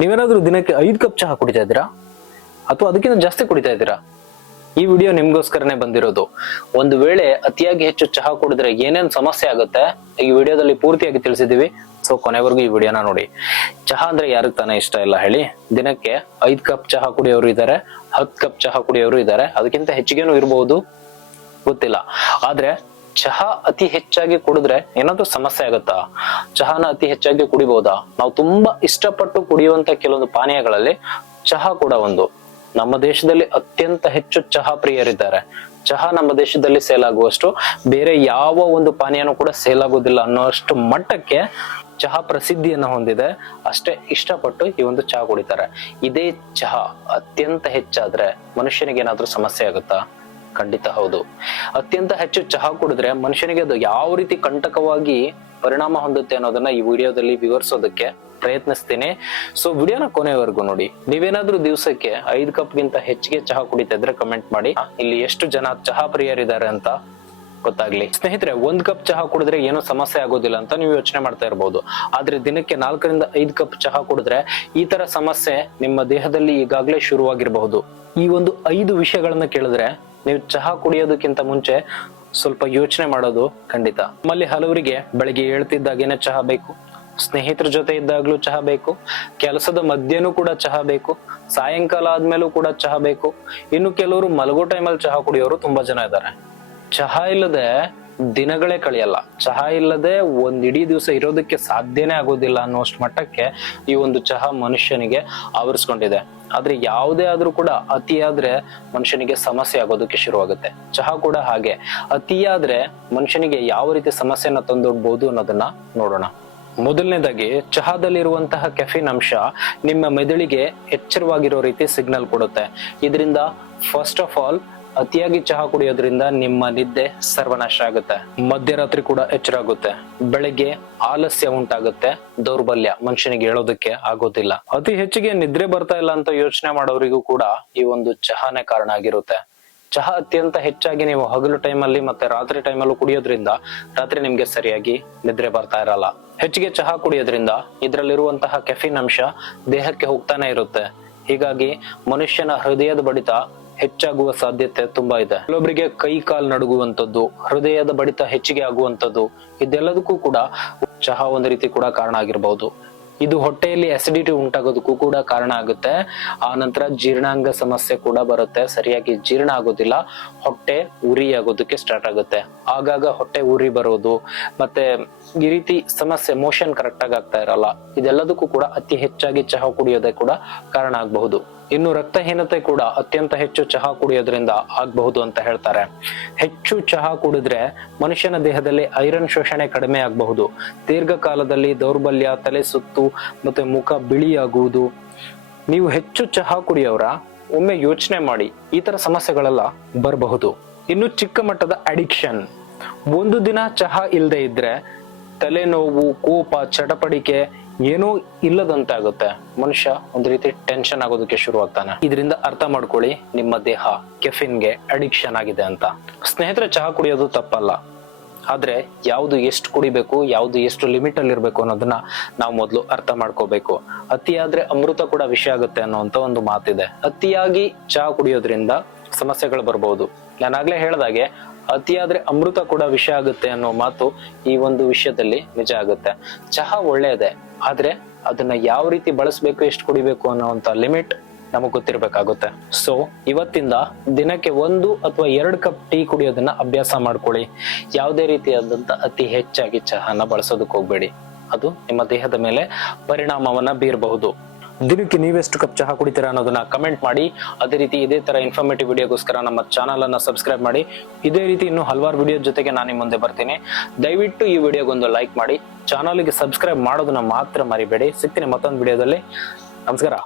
ನೀವೇನಾದ್ರೂ ದಿನಕ್ಕೆ 5 ಕಪ್ ಚಹಾ ಕುಡಿತಾ ಇದ್ದೀರಾ ಅಥವಾ ಅದಕ್ಕಿಂತ ಜಾಸ್ತಿ ಕುಡಿತಾ ಇದ್ದೀರಾ? ಈ ವಿಡಿಯೋ ನಿಮ್ಗೋಸ್ಕರನೇ ಬಂದಿರೋದು. ಒಂದು ವೇಳೆ ಅತಿಯಾಗಿ ಹೆಚ್ಚು ಚಹಾ ಕುಡಿದ್ರೆ ಏನೇನ್ ಸಮಸ್ಯೆ ಆಗುತ್ತೆ ಈ ವಿಡಿಯೋದಲ್ಲಿ ಪೂರ್ತಿಯಾಗಿ ತಿಳಿಸಿದೀವಿ. ಸೊ ಕೊನೆವರೆಗೂ ಈ ವಿಡಿಯೋನ ನೋಡಿ. ಚಹಾ ಅಂದ್ರೆ ಯಾರಿಗ್ ತಾನೇ ಇಷ್ಟ ಇಲ್ಲ ಹೇಳಿ? ದಿನಕ್ಕೆ 5 ಕಪ್ ಚಹಾ ಕುಡಿಯೋರು ಇದ್ದಾರೆ, 10 ಕಪ್ ಚಹಾ ಕುಡಿಯೋರು ಇದ್ದಾರೆ, ಅದಕ್ಕಿಂತ ಹೆಚ್ಚಿಗೆನೂ ಇರಬಹುದು, ಗೊತ್ತಿಲ್ಲ. ಆದ್ರೆ ಚಹಾ ಅತಿ ಹೆಚ್ಚಾಗಿ ಕುಡಿದ್ರೆ ಏನಾದ್ರೂ ಸಮಸ್ಯೆ ಆಗುತ್ತಾ? ಚಹಾನ ಅತಿ ಹೆಚ್ಚಾಗಿ ಕುಡಿಬಹುದಾ? ನಾವು ತುಂಬಾ ಇಷ್ಟಪಟ್ಟು ಕುಡಿಯುವಂತ ಕೆಲವೊಂದು ಪಾನೀಯಗಳಲ್ಲಿ ಚಹಾ ಕೂಡ ಒಂದು. ನಮ್ಮ ದೇಶದಲ್ಲಿ ಅತ್ಯಂತ ಹೆಚ್ಚು ಚಹಾ ಪ್ರಿಯರಿದ್ದಾರೆ. ಚಹಾ ನಮ್ಮ ದೇಶದಲ್ಲಿ ಸೇಲ್ ಆಗುವಷ್ಟು ಬೇರೆ ಯಾವ ಒಂದು ಪಾನೀಯನೂ ಕೂಡ ಸೇಲ್ ಆಗೋದಿಲ್ಲ ಅನ್ನೋಷ್ಟು ಮಟ್ಟಕ್ಕೆ ಚಹಾ ಪ್ರಸಿದ್ಧಿಯನ್ನು ಹೊಂದಿದೆ. ಅಷ್ಟೇ ಇಷ್ಟಪಟ್ಟು ಈ ಒಂದು ಚಹಾ ಕುಡಿತಾರೆ. ಇದೇ ಚಹಾ ಅತ್ಯಂತ ಹೆಚ್ಚಾದ್ರೆ ಮನುಷ್ಯನಿಗೆ ಏನಾದ್ರೂ ಸಮಸ್ಯೆ ಆಗುತ್ತಾ? ಖಂಡಿತ ಹೌದು. ಅತ್ಯಂತ ಹೆಚ್ಚು ಚಹಾ ಕುಡಿದ್ರೆ ಮನುಷ್ಯನಿಗೆ ಅದು ಯಾವ ರೀತಿ ಕಂಟಕವಾಗಿ ಪರಿಣಾಮ ಹೊಂದುತ್ತೆ ಅನ್ನೋದನ್ನ ಈ ವಿಡಿಯೋದಲ್ಲಿ ವಿವರಿಸೋದಕ್ಕೆ ಪ್ರಯತ್ನಿಸ್ತೀನಿ. ಸೊ ವಿಡಿಯೋನ ಕೊನೆವರೆಗೂ ನೋಡಿ. ನೀವೇನಾದ್ರೂ ದಿವಸಕ್ಕೆ 5 ಕಪ್ ಗಿಂತ ಹೆಚ್ಚಿಗೆ ಚಹಾ ಕುಡಿತಾ ಇದ್ರೆ ಕಮೆಂಟ್ ಮಾಡಿ. ಇಲ್ಲಿ ಎಷ್ಟು ಜನ ಚಹಾ ಪ್ರಿಯರಿದ್ದಾರೆ ಅಂತ ಗೊತ್ತಾಗ್ಲಿ. ಸ್ನೇಹಿತರೆ, 1 ಕಪ್ ಚಹಾ ಕುಡಿದ್ರೆ ಏನೋ ಸಮಸ್ಯೆ ಆಗೋದಿಲ್ಲ ಅಂತ ನೀವು ಯೋಚನೆ ಮಾಡ್ತಾ ಇರಬಹುದು. ಆದ್ರೆ ದಿನಕ್ಕೆ 4 ರಿಂದ 5 ಕಪ್ ಚಹಾ ಕುಡಿದ್ರೆ ಈ ತರ ಸಮಸ್ಯೆ ನಿಮ್ಮ ದೇಹದಲ್ಲಿ ಈಗಾಗಲೇ ಶುರುವಾಗಿರಬಹುದು. ಈ ಒಂದು 5 ವಿಷಯಗಳನ್ನ ಕೇಳಿದ್ರೆ ನೀವು ಚಹಾ ಕುಡಿಯೋದಕ್ಕಿಂತ ಮುಂಚೆ ಸ್ವಲ್ಪ ಯೋಚನೆ ಮಾಡೋದು ಖಂಡಿತ. ನಮ್ಮಲ್ಲಿ ಹಲವರಿಗೆ ಬೆಳಿಗ್ಗೆ ಹೇಳ್ತಿದ್ದಾಗೇನೆ ಚಹಾ ಬೇಕು, ಸ್ನೇಹಿತರ ಜೊತೆ ಇದ್ದಾಗ್ಲೂ ಚಹಾ ಬೇಕು, ಕೆಲಸದ ಮಧ್ಯನೂ ಕೂಡ ಚಹಾ ಬೇಕು, ಸಾಯಂಕಾಲ ಆದ್ಮೇಲೂ ಕೂಡ ಚಹಾ ಬೇಕು. ಇನ್ನು ಕೆಲವರು ಮಲಗೋ ಟೈಮಲ್ಲಿ ಚಹಾ ಕುಡಿಯೋರು ತುಂಬಾ ಜನ ಇದ್ದಾರೆ. ಚಹಾ ಇಲ್ಲದೆ ದಿನಗಳೇ ಕಳೆಯಲ್ಲ. ಚಹಾ ಇಲ್ಲದೆ ಒಂದ್ ಇಡೀ ದಿವಸ ಇರೋದಕ್ಕೆ ಸಾಧ್ಯನೇ ಆಗೋದಿಲ್ಲ ಅನ್ನೋಷ್ಟು ಮಟ್ಟಕ್ಕೆ ಈ ಒಂದು ಚಹಾ ಮನುಷ್ಯನಿಗೆ ಆವರಿಸ್ಕೊಂಡಿದೆ. ಆದ್ರೆ ಯಾವುದೇ ಆದ್ರೂ ಕೂಡ ಅತಿಯಾದ್ರೆ ಮನುಷ್ಯನಿಗೆ ಸಮಸ್ಯೆ ಆಗೋದಕ್ಕೆ ಶುರುವಾಗುತ್ತೆ. ಚಹಾ ಕೂಡ ಹಾಗೆ. ಅತಿಯಾದ್ರೆ ಮನುಷ್ಯನಿಗೆ ಯಾವ ರೀತಿ ಸಮಸ್ಯೆನ ತಂದೊಡ್ಬಹುದು ಅನ್ನೋದನ್ನ ನೋಡೋಣ. ಮೊದಲನೇದಾಗಿ, ಚಹಾದಲ್ಲಿರುವಂತಹ ಕೆಫಿನ್ ಅಂಶ ನಿಮ್ಮ ಮೆದುಳಿಗೆ ಎಚ್ಚರವಾಗಿರೋ ರೀತಿ ಸಿಗ್ನಲ್ ಕೊಡುತ್ತೆ. ಇದರಿಂದ ಫಸ್ಟ್ ಆಫ್ ಆಲ್ ಅತಿಯಾಗಿ ಚಹಾ ಕುಡಿಯೋದ್ರಿಂದ ನಿಮ್ಮ ನಿದ್ದೆ ಸರ್ವನಾಶ ಆಗುತ್ತೆ, ಮಧ್ಯರಾತ್ರಿ ಕೂಡ ಎಚ್ಚರ ಆಗುತ್ತೆ, ಬೆಳಗ್ಗೆ ಆಲಸ್ಯ ಉಂಟಾಗುತ್ತೆ, ದೌರ್ಬಲ್ಯ, ಮನುಷ್ಯನಿಗೆ ಹೇಳೋದಕ್ಕೆ ಆಗೋದಿಲ್ಲ. ಅತಿ ಹೆಚ್ಚಿಗೆ ನಿದ್ರೆ ಬರ್ತಾ ಇಲ್ಲ ಅಂತ ಯೋಚನೆ ಮಾಡೋರಿಗೂ ಕೂಡ ಈ ಒಂದು ಚಹಾನೇ ಕಾರಣ ಆಗಿರುತ್ತೆ. ಚಹಾ ಅತ್ಯಂತ ಹೆಚ್ಚಾಗಿ ನೀವು ಹಗಲು ಟೈಮಲ್ಲಿ ಮತ್ತೆ ರಾತ್ರಿ ಟೈಮಲ್ಲೂ ಕುಡಿಯೋದ್ರಿಂದ ರಾತ್ರಿ ನಿಮ್ಗೆ ಸರಿಯಾಗಿ ನಿದ್ರೆ ಬರ್ತಾ ಇರಲ್ಲ. ಹೆಚ್ಚಿಗೆ ಚಹಾ ಕುಡಿಯೋದ್ರಿಂದ ಇದರಲ್ಲಿರುವಂತಹ ಕೆಫಿನ್ ಅಂಶ ದೇಹಕ್ಕೆ ಹೋಗ್ತಾನೆ ಇರುತ್ತೆ. ಹೀಗಾಗಿ ಮನುಷ್ಯನ ಹೃದಯದ ಬಡಿತ ಹೆಚ್ಚಾಗುವ ಸಾಧ್ಯತೆ ತುಂಬಾ ಇದೆ. ಕೆಲವೊಬ್ಬರಿಗೆ ಕೈ ಕಾಲು ನಡುಗುವಂಥದ್ದು, ಹೃದಯದ ಬಡಿತ ಹೆಚ್ಚಿಗೆ ಆಗುವಂಥದ್ದು, ಇದೆಲ್ಲದಕ್ಕೂ ಕೂಡ ಚಹಾ ಒಂದು ರೀತಿ ಕೂಡ ಕಾರಣ ಆಗಿರಬಹುದು. ಇದು ಹೊಟ್ಟೆಯಲ್ಲಿ ಅಸಿಡಿಟಿ ಉಂಟಾಗೋದಕ್ಕೂ ಕೂಡ ಕಾರಣ ಆಗುತ್ತೆ. ಆ ನಂತರ ಜೀರ್ಣಾಂಗ ಸಮಸ್ಯೆ ಕೂಡ ಬರುತ್ತೆ. ಸರಿಯಾಗಿ ಜೀರ್ಣ ಆಗೋದಿಲ್ಲ, ಹೊಟ್ಟೆ ಉರಿ ಆಗೋದಕ್ಕೆ ಸ್ಟಾರ್ಟ್ ಆಗುತ್ತೆ. ಆಗಾಗ ಹೊಟ್ಟೆ ಉರಿ ಬರೋದು, ಮತ್ತೆ ಈ ರೀತಿ ಸಮಸ್ಯೆ, ಮೋಷನ್ ಕರೆಕ್ಟ್ ಆಗಿ ಆಗ್ತಾ ಇರಲ್ಲ. ಇದೆಲ್ಲದಕ್ಕೂ ಕೂಡ ಅತಿ ಹೆಚ್ಚಾಗಿ ಚಹಾ ಕುಡಿಯೋದೇ ಕೂಡ ಕಾರಣ ಆಗಬಹುದು. ಇನ್ನು ರಕ್ತಹೀನತೆ ಕೂಡ ಅತ್ಯಂತ ಹೆಚ್ಚು ಚಹಾ ಕುಡಿಯೋದ್ರಿಂದ ಆಗಬಹುದು ಅಂತ ಹೇಳ್ತಾರೆ. ಹೆಚ್ಚು ಚಹಾ ಕುಡಿದ್ರೆ ಮನುಷ್ಯನ ದೇಹದಲ್ಲಿ ಐರನ್ ಶೋಷಣೆ ಕಡಿಮೆ ಆಗಬಹುದು. ದೀರ್ಘಕಾಲದಲ್ಲಿ ದೌರ್ಬಲ್ಯ, ತಲೆ ಸುತ್ತು ಮತ್ತೆ ಮುಖ ಬಿಳಿಯಾಗುವುದು. ನೀವು ಹೆಚ್ಚು ಚಹಾ ಕುಡಿಯೋರ ಒಮ್ಮೆ ಯೋಚನೆ ಮಾಡಿ, ಈ ತರ ಸಮಸ್ಯೆಗಳೆಲ್ಲ ಬರಬಹುದು. ಇನ್ನು ಚಿಕ್ಕ ಮಟ್ಟದ ಅಡಿಕ್ಷನ್. ಒಂದು ದಿನ ಚಹಾ ಇಲ್ಲದೆ ಇದ್ರೆ ತಲೆನೋವು, ಕೋಪ, ಚಟಪಡಿಕೆ ಏನೋ ಇಲ್ಲದಂತೆ ಆಗುತ್ತೆ. ಮನುಷ್ಯ ಒಂದು ರೀತಿ ಟೆನ್ಷನ್ ಆಗೋದಕ್ಕೆ ಶುರು ಆಗ್ತಾನೆ. ಇದರಿಂದ ಅರ್ಥ ಮಾಡ್ಕೊಳ್ಳಿ, ನಿಮ್ಮ ದೇಹ ಕೆಫಿನ್ಗೆ ಅಡಿಕ್ಷನ್ ಆಗಿದೆ ಅಂತ. ಸ್ನೇಹಿತರೆ, ಚಹಾ ಕುಡಿಯೋದು ತಪ್ಪಲ್ಲ. ಆದ್ರೆ ಯಾವ್ದು ಎಷ್ಟು ಕುಡಿಬೇಕು, ಯಾವ್ದು ಎಷ್ಟು ಲಿಮಿಟ್ ಅಲ್ಲಿ ಇರ್ಬೇಕು ಅನ್ನೋದನ್ನ ನಾವು ಮೊದಲು ಅರ್ಥ ಮಾಡ್ಕೋಬೇಕು. ಅತಿಯಾದ್ರೆ ಅಮೃತ ಕೂಡ ವಿಷ ಆಗುತ್ತೆ ಅನ್ನೋಂತ ಒಂದು ಮಾತಿದೆ. ಅತಿಯಾಗಿ ಚಹಾ ಕುಡಿಯೋದ್ರಿಂದ ಸಮಸ್ಯೆಗಳು ಬರ್ಬಹುದು. ನಾನಾಗ್ಲೇ ಹೇಳ್ದಾಗೆ ಅತಿಯಾದ್ರೆ ಅಮೃತ ಕೂಡ ವಿಷ ಆಗುತ್ತೆ ಅನ್ನೋ ಮಾತು ಈ ಒಂದು ವಿಷಯದಲ್ಲಿ ನಿಜ ಆಗುತ್ತೆ. ಚಹಾ ಒಳ್ಳೆಯದೇ, ಆದ್ರೆ ಅದನ್ನ ಯಾವ ರೀತಿ ಬಳಸಬೇಕು, ಎಷ್ಟು ಕುಡಿಬೇಕು ಅನ್ನೋಂತ ಲಿಮಿಟ್ ನಮಗ್ ಗೊತ್ತಿರ್ಬೇಕಾಗುತ್ತೆ. ಸೊ ಇವತ್ತಿಂದ ದಿನಕ್ಕೆ 1 ಅಥವಾ 2 ಕಪ್ ಟೀ ಕುಡಿಯೋದನ್ನ ಅಭ್ಯಾಸ ಮಾಡ್ಕೊಳ್ಳಿ. ಯಾವುದೇ ರೀತಿಯಾದಂತ ಅತಿ ಹೆಚ್ಚಾಗಿ ಚಹಾನ ಬಳಸೋದಕ್ಕೆ ಹೋಗ್ಬೇಡಿ. ಅದು ನಿಮ್ಮ ದೇಹದ ಮೇಲೆ ಪರಿಣಾಮವನ್ನ ಬೀರಬಹುದು. ದಿನಕ್ಕೆ ನೀವೆಷ್ಟು ಕಪ್ ಚಹಾ ಕುಡಿತೀರಾ ಅನ್ನೋದನ್ನ ಕಮೆಂಟ್ ಮಾಡಿ. ಅದೇ ರೀತಿ ಇದೇ ತರ ಇನ್ಫಾರ್ಮೇಟಿವ್ ವಿಡಿಯೋಗೋಸ್ಕರ ನಮ್ಮ ಚಾನಲ್ ಅನ್ನ ಸಬ್ಸ್ಕ್ರೈಬ್ ಮಾಡಿ. ಇದೇ ರೀತಿ ಇನ್ನು ಹಲವಾರು ವಿಡಿಯೋ ಜೊತೆಗೆ ನಾನು ನಿಮ್ಮ ಮುಂದೆ ಬರ್ತೀನಿ. ದಯವಿಟ್ಟು ಈ ವಿಡಿಯೋಗೊಂದು ಲೈಕ್ ಮಾಡಿ, ಚಾನಲ್ಗೆ ಸಬ್ಸ್ಕ್ರೈಬ್ ಮಾಡೋದನ್ನ ಮಾತ್ರ ಮರಿಬೇಡಿ. ಸಿಗ್ತೀನಿ ಮತ್ತೊಂದು ವಿಡಿಯೋದಲ್ಲಿ. ನಮಸ್ಕಾರ.